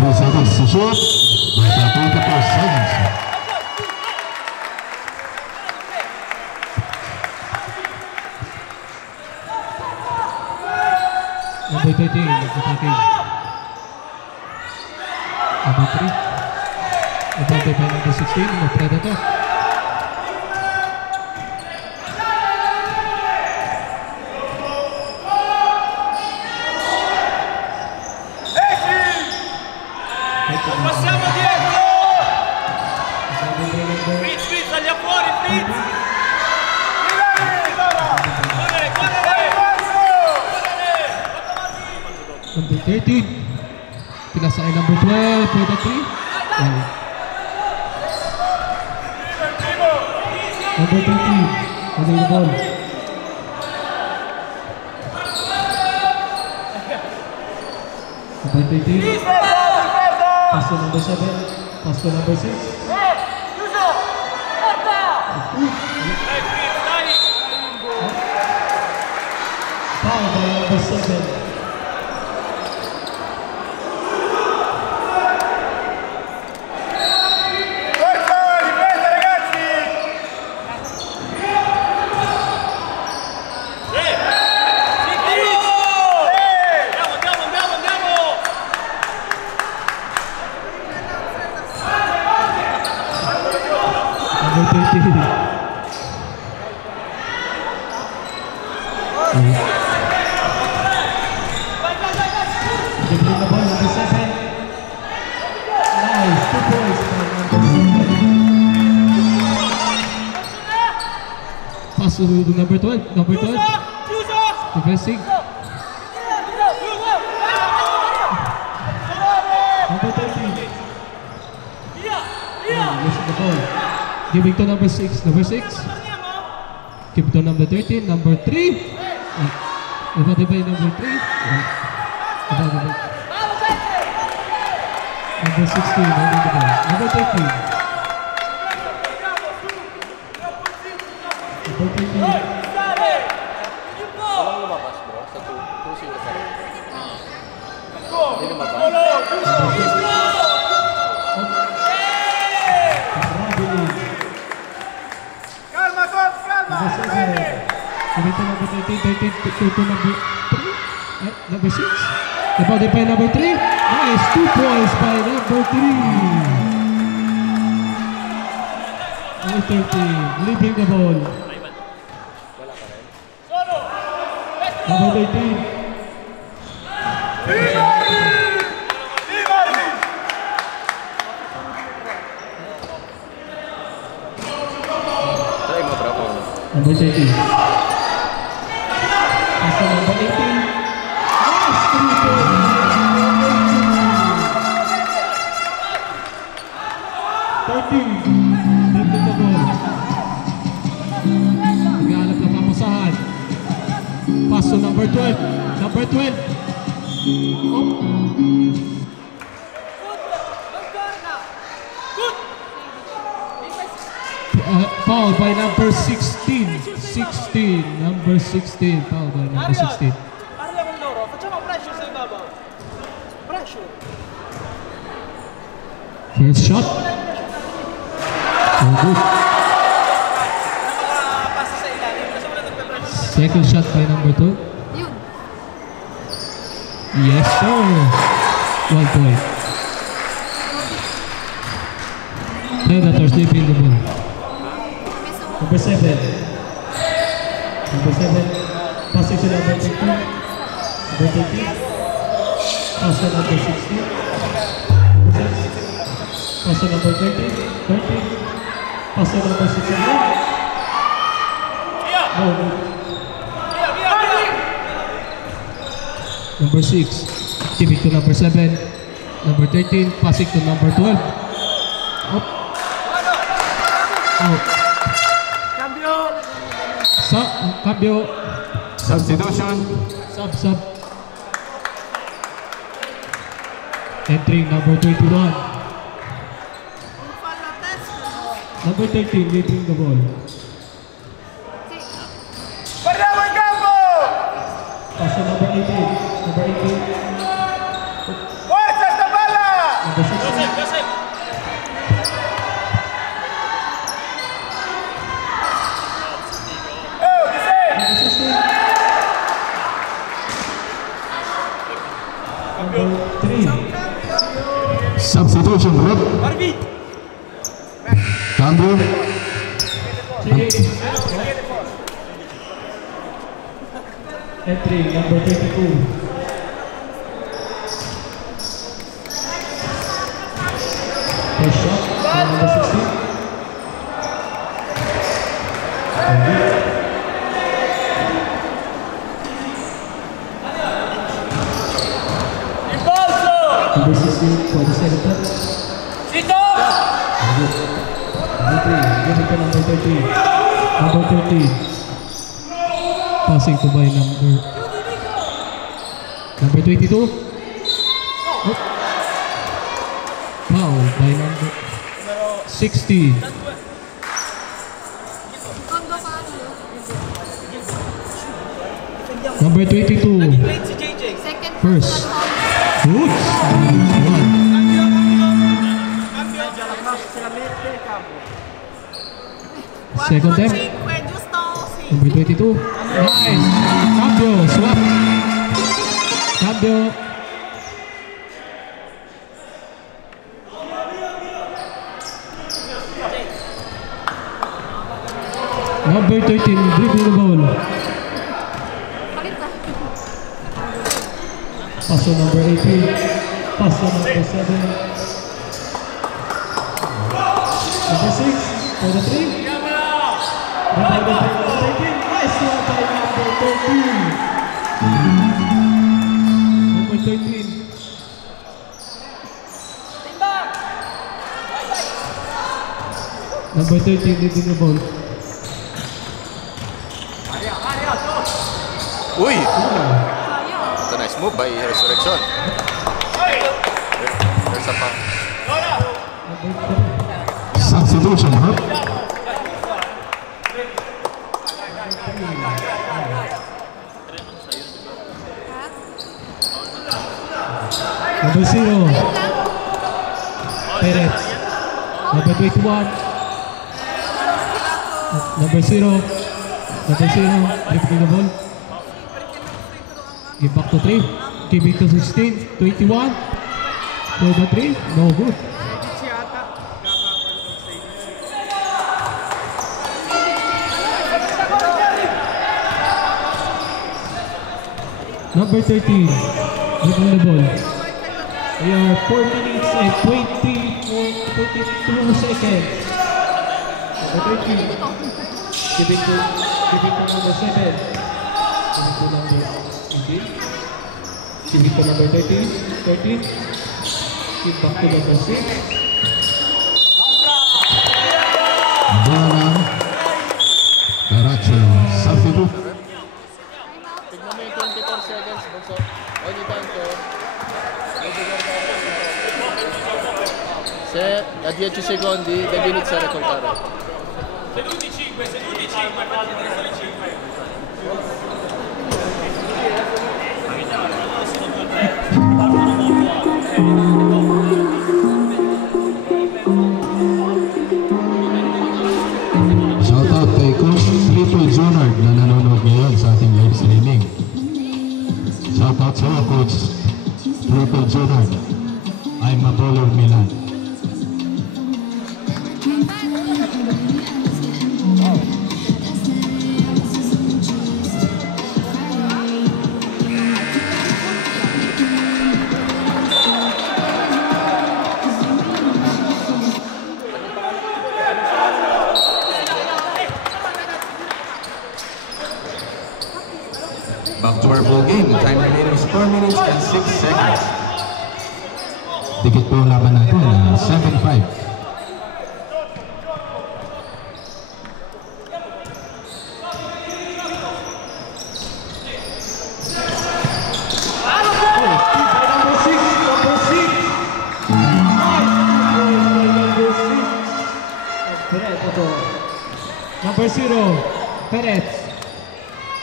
3 seconds to shoot. There's 24 seconds. Number 13, number 3. Rebounded by number 16, the Predator. Passiamo dietro! Fritz, taglia fuori, Fritz! Number 13. Pinasa ay number 12 for the 3. Number 13. Holding the ball. Number 13. Pass to number 7. Pass to number 6. Foul by number 7. Pass to number 12. Number 12. Reversing. Number 13. Losing the ball. Giving to number 6. Number 6. Give to number 13. Number 3. Divided by number 3. Number 16. Number 13. Number 6. Divided by number 3. Nice. 2 points by number 3. Number 13. Leaving the ball. Number 13. Number 13. After number 18. Nice 3 points. 13. Leaving the ball. Naghahanap na papasahan. Pass to number 12. Number 12. Foul by number 16. 16. Number 16. Foul by number 16. Parla con loro, facciamo pressure sa ibabaw. Pressure. First shot. Oh, good. Second shot by number 2. Yes, sir. 1 point. Predators leaving the ball. Number 7. Number 7. Passing to number 13. Number 13. Pass to number 16. Number 6. Pass to number 13. 13. Pass to number 16. No. Number 6. Giving to number 7. Number 13. Passing to number 12. Up. Out. Cambio. Substitution. Sub. Entering number 21. Number 13 leading the ball. Parliamo in campo! Pass to number 18. Number 18. Forza sta palla! Number 3. Substitution group. Arby! Cambio. Change. Entry, number 22. First shot, number 16. Number 16 for the second touch. Sito! Number 3, give it to number 13. Number 13. Passing to by number 22. Oh. Foul by number 60. Number 22. Late si JJ. First. Oops. One. Second time. Number 22. Nice. Cambio. Swap. Cambio. Number 13. Dribble the ball. Pass to number 18. Pass to number 7. Number 6. For the 3. Number 13. Nice one by number 13. Number 13. Number 13 leading the ball. Uy! Ito, nice move by Resurrection. There's a foul. Substitution group. Number 0. Perez. Number 21. Number 0. Number 0. Dribbling the ball. Give back to 3. Give it to 16. 21. For the 3. No good. Number 13. Dribbling the ball. We are 4 minutes and 22 seconds. Number 13. Give it to number 7. Give it to number 18. Give it to number 13. 13. Give back to number 6. Bola. Karachi. Substitute. Tignan mo yung 24 seconds, Bunso. Only time to. Se a 10 secondi devi iniziare a contare. Seduti 5, seduti 5, fatti 3 sulle 5. Shoutout kay Coach Triple Jonard na nanonood ngayon sa ating live streaming. Shoutout sa iyo, Coach Triple Jonard. I'm a baller Milan. Back to our ball game. Time remaining is 4 minutes and 6 seconds. Dikit po ang laban natin na 7-5. Number 0, Perez.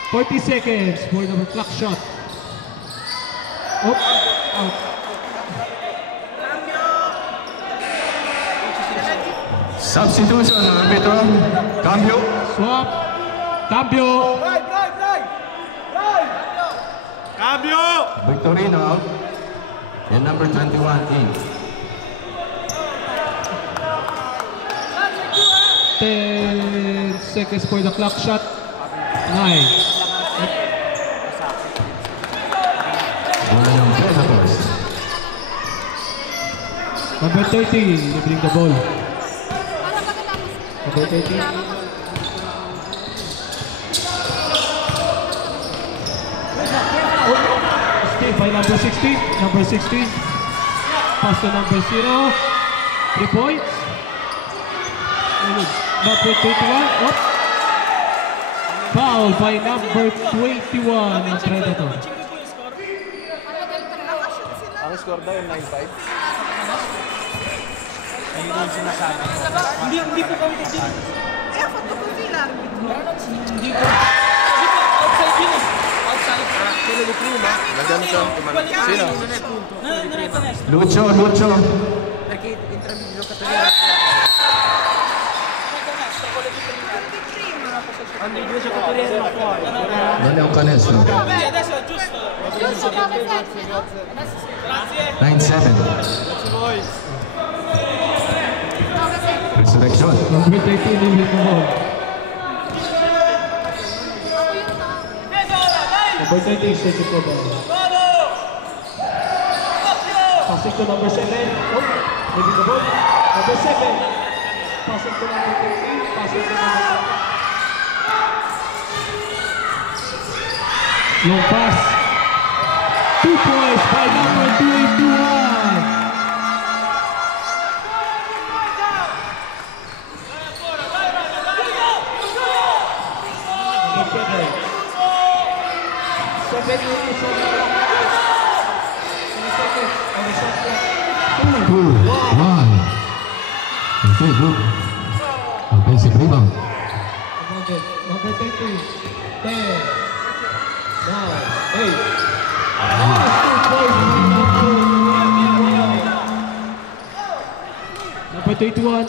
40 seconds for the clock shot. Oh, out. Substitution, arbitro. Cambio. Swap. Cambio. Drive! Victorino out. And number 21, Eve. 10 seconds for the clock shot. 9. Bola ng Predators. Number 13, they bring the ball. Number 13. Stay by number 16. Number 16. Pass to number 0. 3 points. Number 21. Oh. Foul by number 21 ng Predator. Ang score daw yung 9-5. Hindi po kami kasi. Hindi po. Outside yun eh. Outside. Nandyan siya. Sino? Lucho, Lucho. Daniel Canes, no? 9-7. Resurrection. Number 13, they bring the ball. Number 13 is taking for ball. Passing to number 7. Oh, taking the ball. Number 7. Passing to number 13. Passing to number 7. Long pass. 2 points by number 21. Two, one. Okay, good. Offensive rebound. Number 20, 10, 9, 8. Number 21,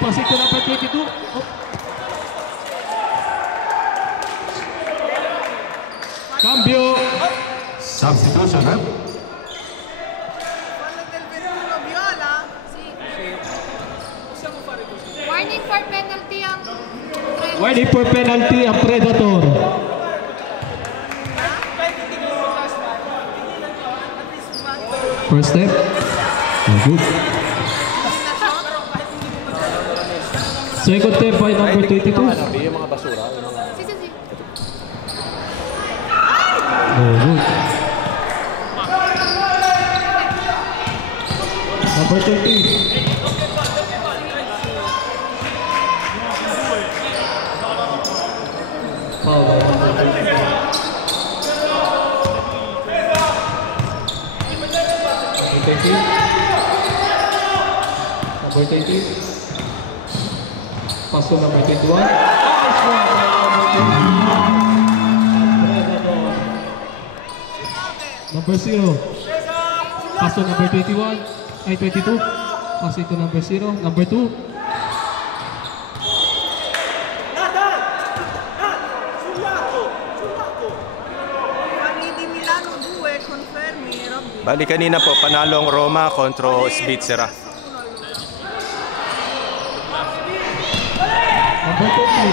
passing to number 22. Oh. Cambio. Substitution, huh? Warning for penalty ang Warning for penalty ang Predator. First step. Oh, good. Second step by number 22. Yung mga basura. Yung mga... si. Oh, good. Number 13. Foul by number 13. Number 13. Pass to number 21. Nice one by number 21. Number 0. Pass to number 21. Ay, 22. Pass it to number 0. Number 2. Bali kanina po, panalong Roma kontra Svizzera. Number 20.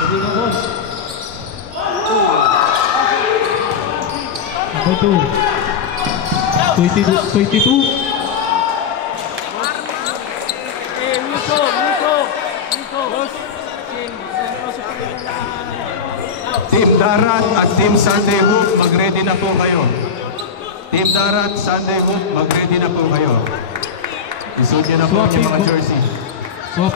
Sabi na ball. Number 2. 22. Team Darat at Team Sunday Hook, mag-ready na po kayo. Team Darat, Sunday Hook, mag-ready na po kayo. Isuot niyo na po ang mga jersey. Swap.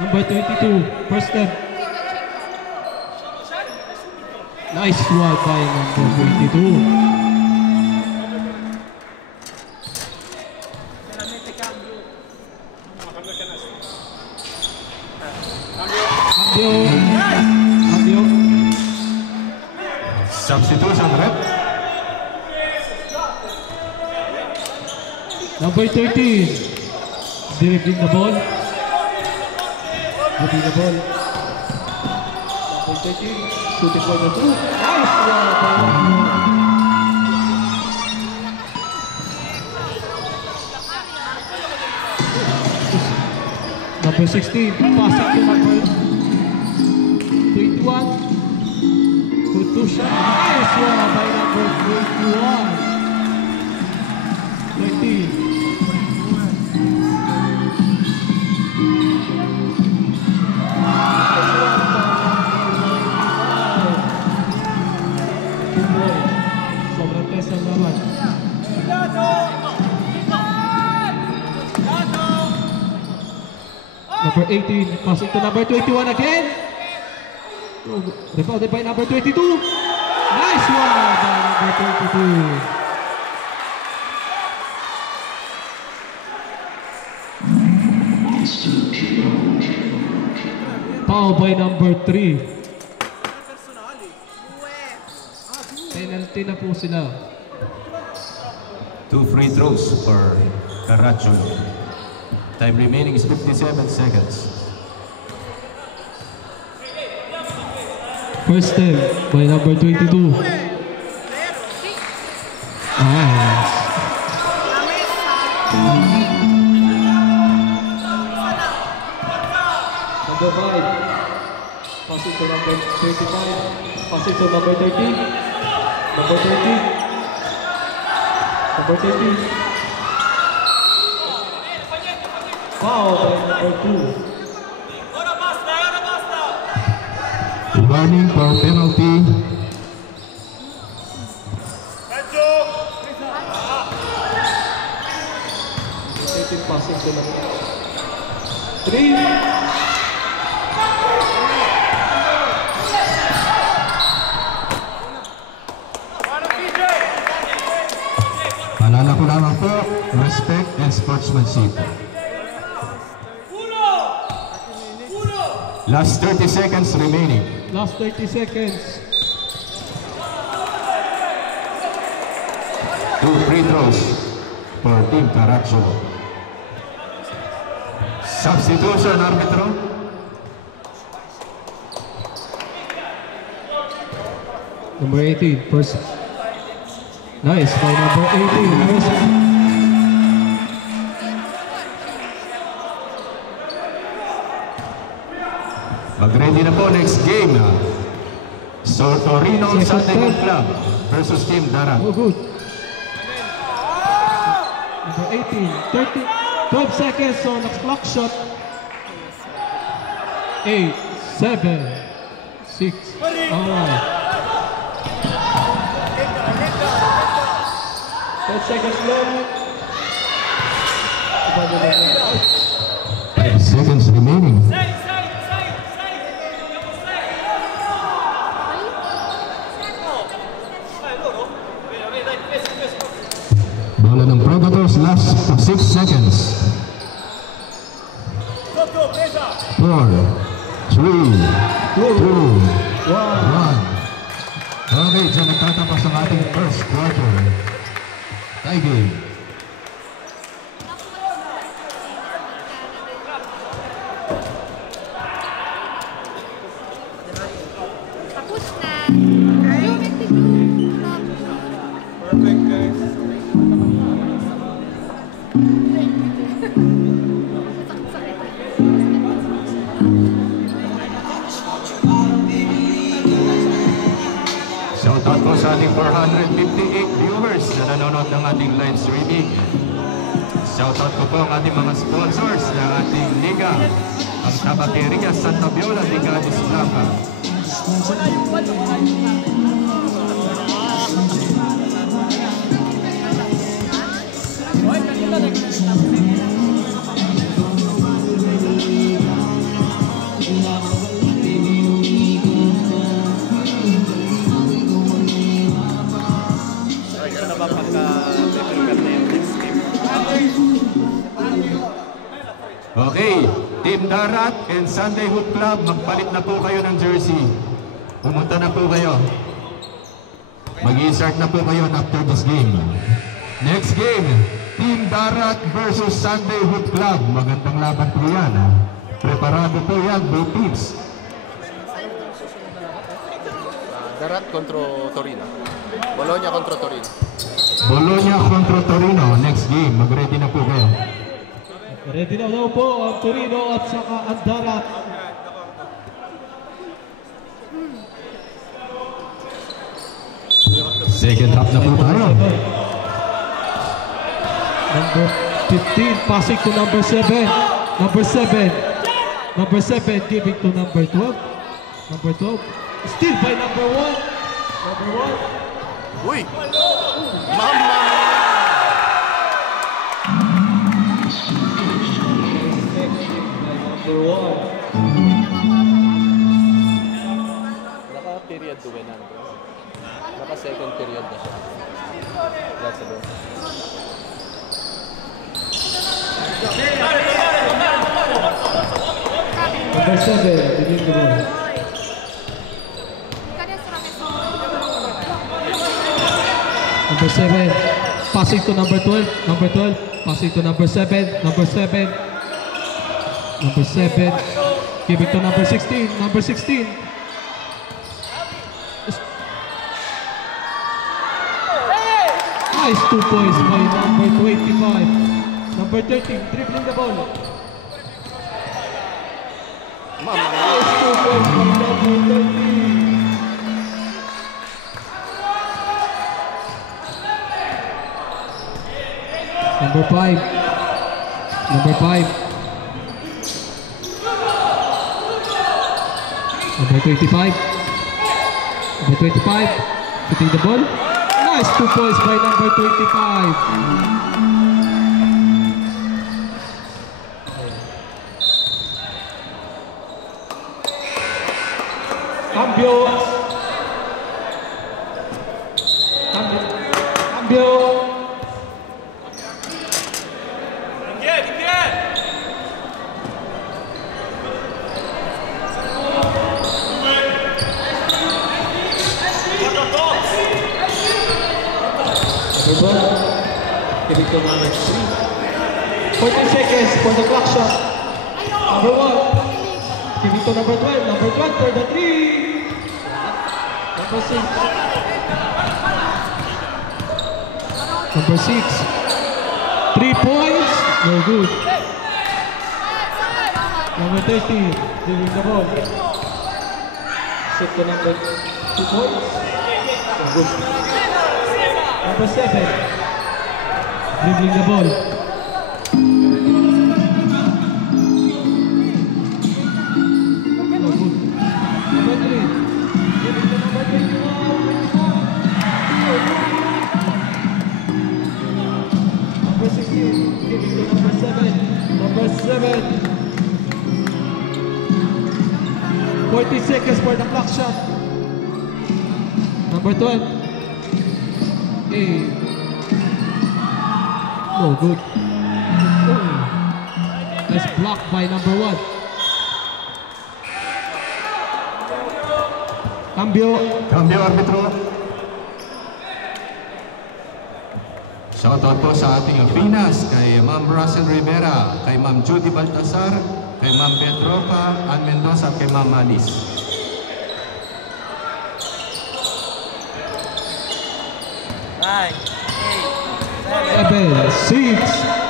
Number 22, first step. Nice swap by number 22. Cambio. Substitution, rep. Number 13, dribbling the ball. Number 13, shooting for the two. Nice one. Number 16, passing to number 21. Kutusha. Nice one by number 21. 13. Sobrang test ang laban. Number 18, passing to number 21 again. Rebounded by number 22. Nice one by number 22. Foul by number 3. Penalty na po sila. 2 free throws for Caracho. Time remaining is 57 seconds. First step by number 22. Nice. Number 5. Passing to number 35. Passing to number 30. Number 30. Number 30. Foul by number 2. Warning for penalty. Passing to number 3. Paalala ko lamang po, respect and sportsmanship. Last 30 seconds remaining. Last 30 seconds. 2 free throws for Team Caracho. Substitution, arbitro. Number 18, first. Nice by number 18. First. Mag-ready na po next game. So Torino Sunday Hood Club versus Team Darat. Oh, good. Number 18, 12 seconds on the clock shot. 8, 7, 6. Alright. 12 seconds left. 5 seconds remaining. Bola ng Progators, last 6 seconds. 4, 3, 2, 1. Okay, dyan nagtatapos ang ating first quarter. Tie game. Tapos na. Geometry group. Perfect, guys. Shoutout po sa ating 458 viewers na nanonood ng ating live streaming. Shoutout ko po ang ating mga sponsors ng ating liga, ang Tabateria Santa Viola de Gadis Blanca. Okay, Team Darat and Sunday Hood Club, magpalit na po kayo ng jersey. Pumunta na po kayo. Mag-i-start na po kayo after this game. Next game, Team Darat versus Sunday Hood Club. Magandang laban po yan. Preparado po yan, both teams. Darat kontra Torino. Bologna kontra Torino. Bologna kontra Torino, next game. Mag-ready na po kayo. Ready na daw po ang Torino at saka ang Darat. Second half na po tayo. Number 15, passing to number 7. Number 7. Number 7, giving to number 12. Number 12. Still by number 1. Number 1. Uy! Mama! Number 1. Naka-period to win. Naka-second period na siya. That's a ball. Number 7, giving the ball. Number 7, passing to number 12. Number 12, passing to number 7. Number 7. Number 7, giving to number 16. Number 16. Nice 2 points by number 25. Number 13, dribbling the ball. Nice 2 points by number 13. Number 5. Number 5. Number 25. Number 25. Putting the ball. Nice 2 points by number 25. Cambio. Cambio. Cambio. Giving to number 3. 14 seconds for the clock shot. Number 1. Giving to number 12. Number 12 for the 3. Number 6. Number 6. 3 points. No good. Number 13. Giving the ball. Set to number 2 points. No good. Number 7. Dribbling the ball. No good. Number 3. Giving to number 21. Number 16. Giving to number 7. Number 7. 40 seconds for the clock shot. Number 12. 8. No good. Oh. Nice block by number 1. Cambio. Cambio, arbitro. Shoutout po sa ating Finas, kay Ma'am Russell Rivera, kay Ma'am Judy Baltasar, kay Ma'am Petropa, Ann Mendoza, at kay Ma'am Manis. Nine, 7, 6,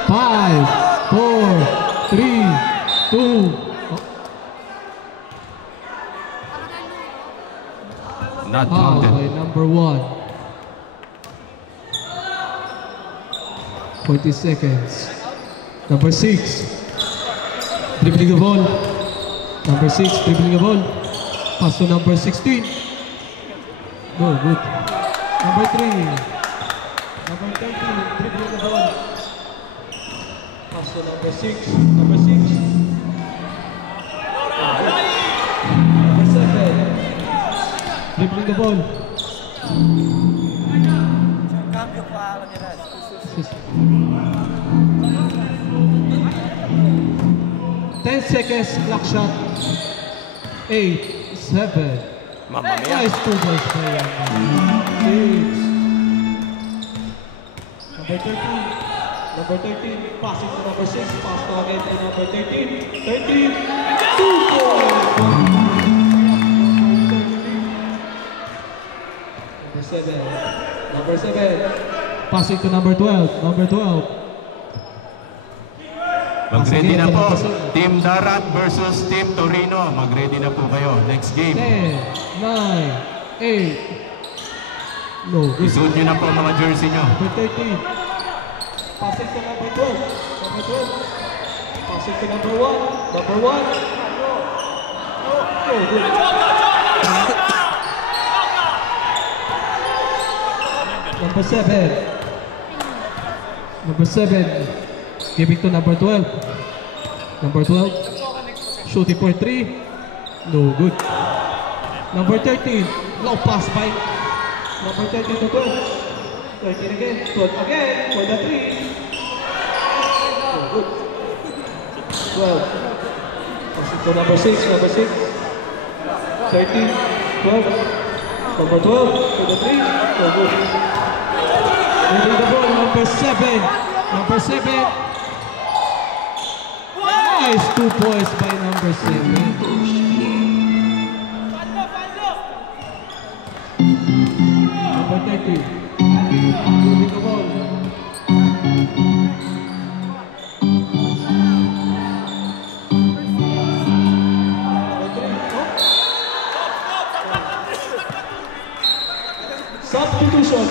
5, 4, 3, 2. Not Foul counted. by number 1. 20 seconds. Number 6. Dribbling the ball. Number 6, dribbling the ball. Pass to number 16. No, good. Number 3. Number 13, dribbling the ball. Pass to number 6. Number 6. Number 7. Dribbling the ball. 10 seconds, clock shot. 8, 7. Mamma mia. Nice 2 balls by 6. Number 13. Number 13. Passing to number 6. Pass to again to number 13. 13. 2 points. Number 7. Number 7. Passing to number 12. Number 12. Mag-ready na po. Team Darat versus Team Torino. Mag-ready na po kayo. Next game. 10, 9, 8. No, good. Isuot nyo na po mga jersey nyo. Number 13. Passing to number 12. Number 12. Passing to number 1. Number 1. Oh, good. Number 7. Number 7. Giving to number 12. Number 12. Shooting for 3. No, good. Number 13. Low pass by number 13 to 12. 13 again. 12 again for the 3. Oh, good. 12. Passing to number 6. Number 6. 13. 12. Number 12 to the 3. Oh, good. Moving the ball. Number 7. Number 7. Nice 2 points by number 7. Number 30. Moving the ball. Substitution.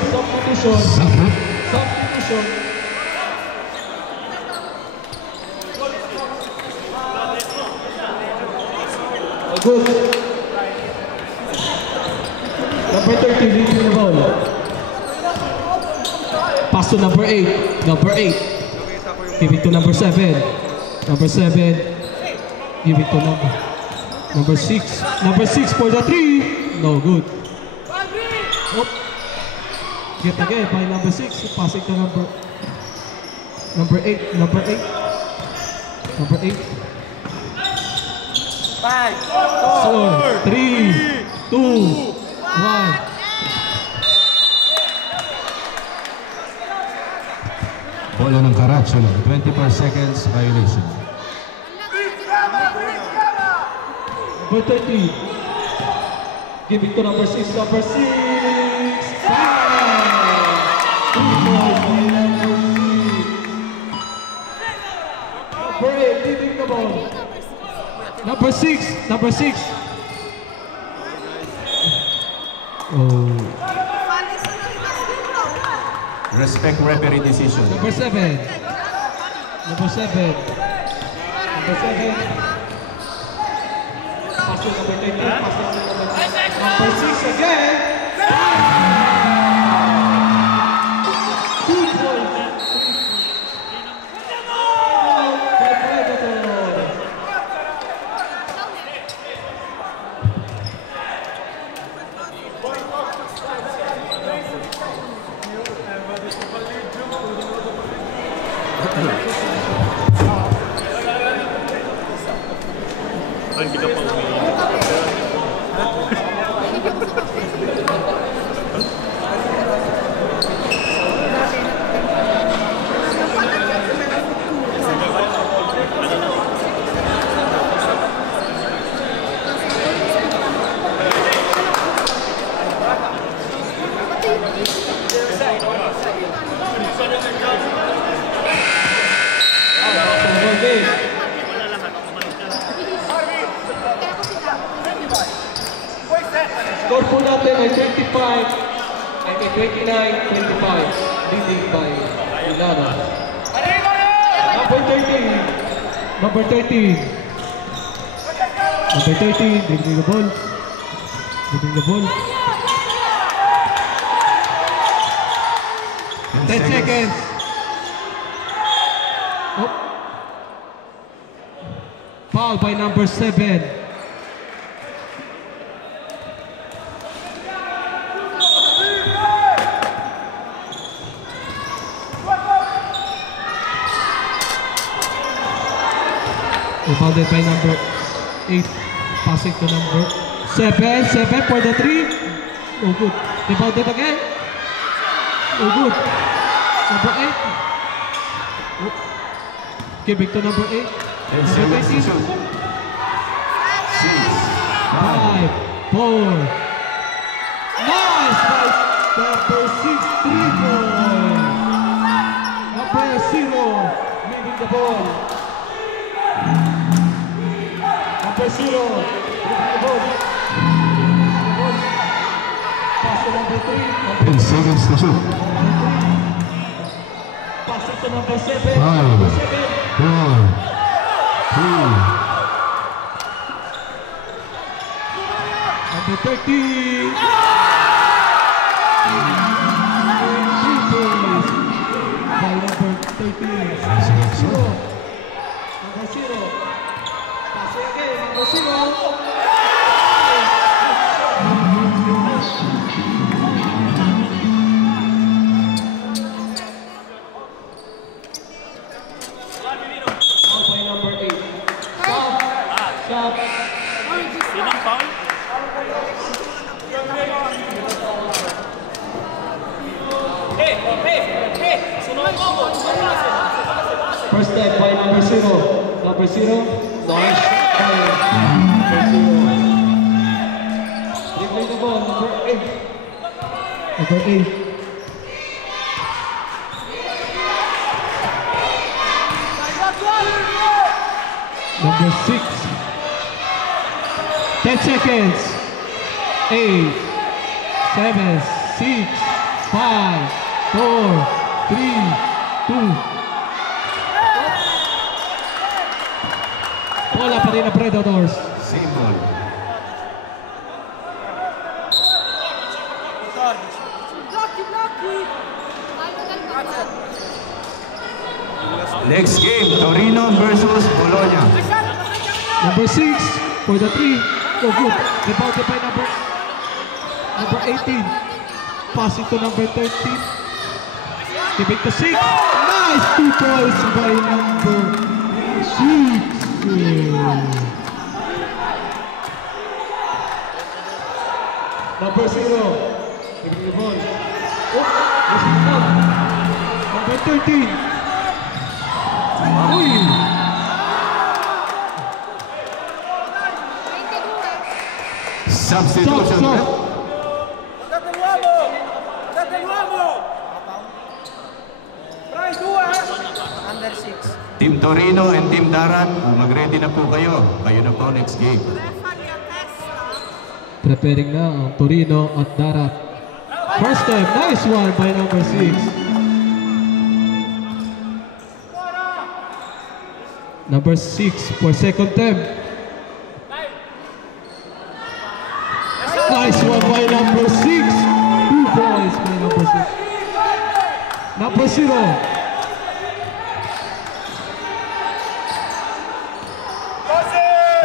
Good. Number 30, leading the ball. Pass to number 8. Number 8. Give it to number 7. Number 7. Give it to number 6. Number 6 for the 3. No good. Oh. Get again by number 6. Passing to number 8. Number 8. Number 8. 5, 4, 3, 2, 1. Bola ng Caracciolo. 24 seconds violation. Number 30. Give it to number 6. Number 6. Number 8. Leading the ball. Number 6. Number 6. Oh. Respect referee decision. Number 7. Number 7. Number 7. Passing number 13. Passing number 6 again. 2 points. Ay, hindi ka pa umiinom. Score po natin ay 25, I mean 29-25, leading by Milano. Number 13. Number 13. Number 13, leading the ball. Leading the ball. 10 seconds. Oh. Foul by number 7. Rebounded by number 8. Passing to number 7. 7 for the 3. Oh, good. Rebounded again. Oh, good. Number 8. Oh. Giving to number 8. Number 13. 5, 4. Nice by number 6. 3 points. Number 0. Leading the ball. Number 0. Pass to number 3. 10 seconds to shoot. Pass it to number 7. 5, 4, Number 7. 3. Number 13. 3 points by number 13. Number 0. Number 0. Pass it again. Number 0. Foul by number 8. Stop. Feeling foul? First step by number 0. Number 0. Launch by number 0. Dribbling the ball. Number 8. Number 8. Number 6. 10 seconds. 8, 7, 6, 5, 4, 3, 2. Bola pa rin ang Predators. Simple. Next game, Torino versus Bologna. Number 6 for the 3. Oh, good. Rebounded by number 18. Passing to number 13. Give it to 6. Nice 2 points by number 6. Number 0. Give it the ball. Oh, listen to ball. Number 13. Uy. Substitution. Team Torino and Team Darat, mag-ready na po kayo. Kayo na po next game. Preparing na ang Torino at Darat. First time, nice one by number 6. Number 6 for second time. Nice one by number 6. 2 points by number 6. Number 0.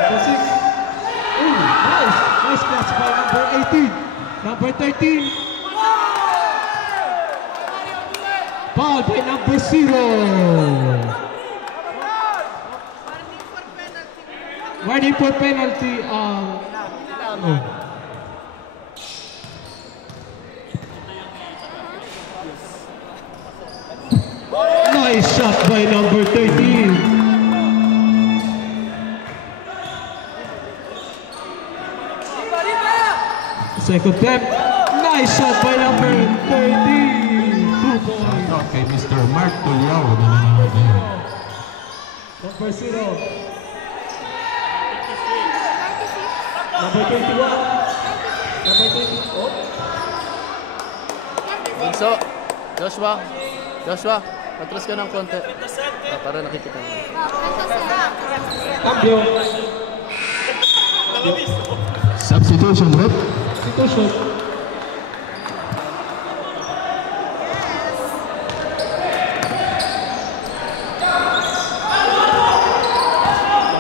Number 6. Ooh, nice. Nice catch by number 18. Number 13. Foul by number 0. Warning for penalty. Nice shot by number 13. Second attempt. Nice shot by number 13. 2 points. Okay, Mr. Mark Tuliao. Nanonood ngayon. Number 0. Number 21. Number 20. Oh. Bunso, Joshua, patras ka ng konti. Para nakikita mo. Cambio. Substitution, rep. Substitution.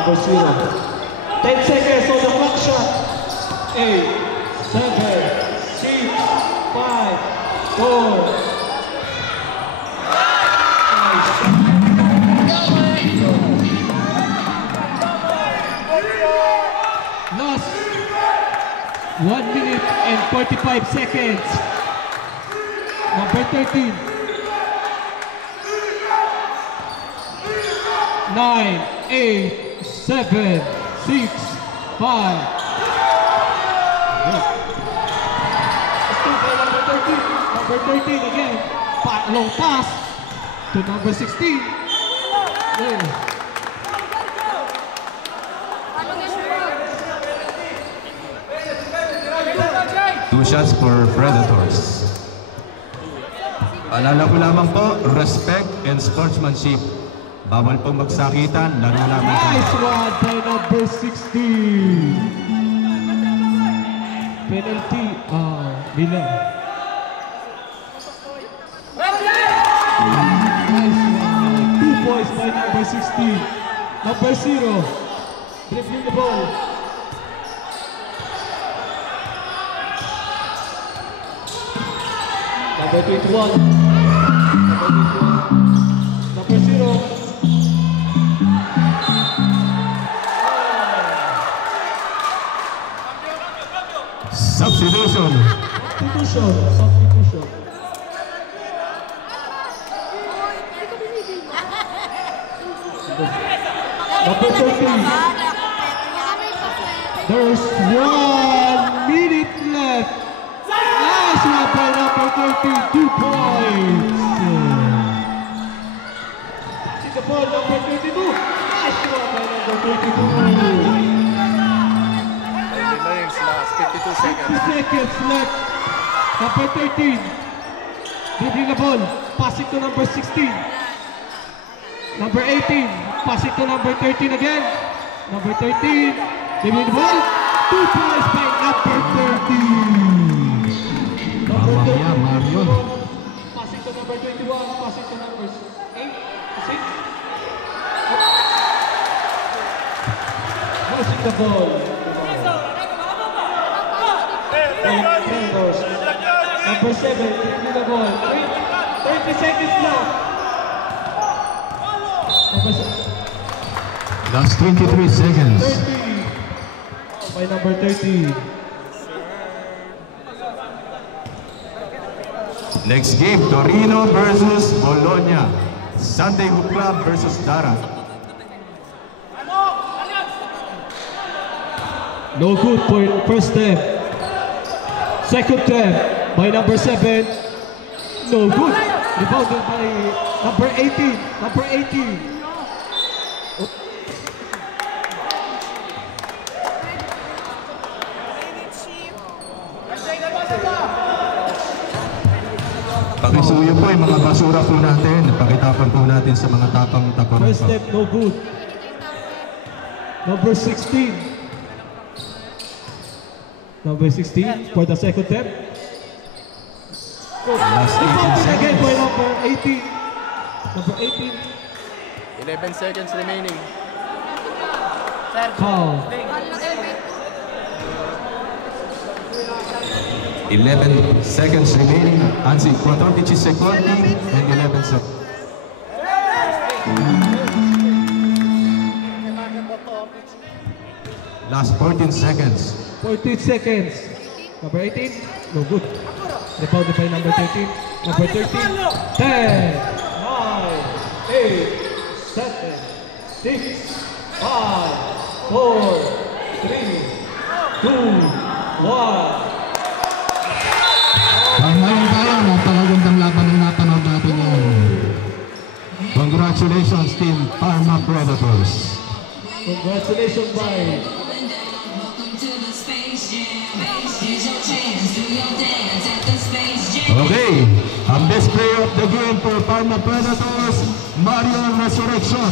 Number 0. 10 seconds on the clock shot. 8, 7, 6, 5, 4. Last 1 minute and 45 seconds. Number 13. 9, 8, 7, 6, 5. Number 13. Number 13 again. Long pass to number 16. Yeah. 2 shots for Predators. Paalala ko lamang po, respect and sportsmanship. Bawal pong magsakitan, laro lamang tayo. Nice one by number 16. Penalty, Miller. Nice one. 2 points by number 16. Number 0. Dribbling the ball. Number 21. Number 0. Substitution. Substitution. Number 13. There's 1 minute left. Nice one by number 13. 2 points. See the ball, number 32. Nice one by number 32. 52 seconds. 50 seconds left. Number 13. Dribbling the ball. Passing to number 16. Number 18. Passing to number 13 again. Number 13. Dribbling the ball. 2 points by number 13. Number Mamaya, Mario. Passing to number 21. Passing to number 8. 6. Passing the ball. Number 7, dribbling the ball. 30 seconds left. Number 7. Last 23 seconds. 30. By number 30. Next game, Torino versus Bologna. Sunday Hoop Club versus Dara. No good for first step. Second step by number 7. No good. Rebounded by number 18. Number 18. Pakisuyo po yung mga basura po natin. Pakitapan po natin sa mga tapang-tapang. First step, no good. Number 16. Number 16 for the second step. Last 18 Rebounded again by seconds. number 18. Number 18. 11 seconds remaining. Foul. 11 seconds remaining. Anzi, 14 secondi and 11 seconds. Last 14 seconds. 14 seconds. Number 18. No good. Rebounded by number 13. Number 13. 10, 9, 8, 7, 6, 5, 4, 3, 2, 1. Ngayon tayo, napakagandang laban ng napanood natin ngayon. Congratulations, Team Parma Predators. Congratulations, bye. Okay, ang best player of the game for Parma Predators, Mario Resurrection.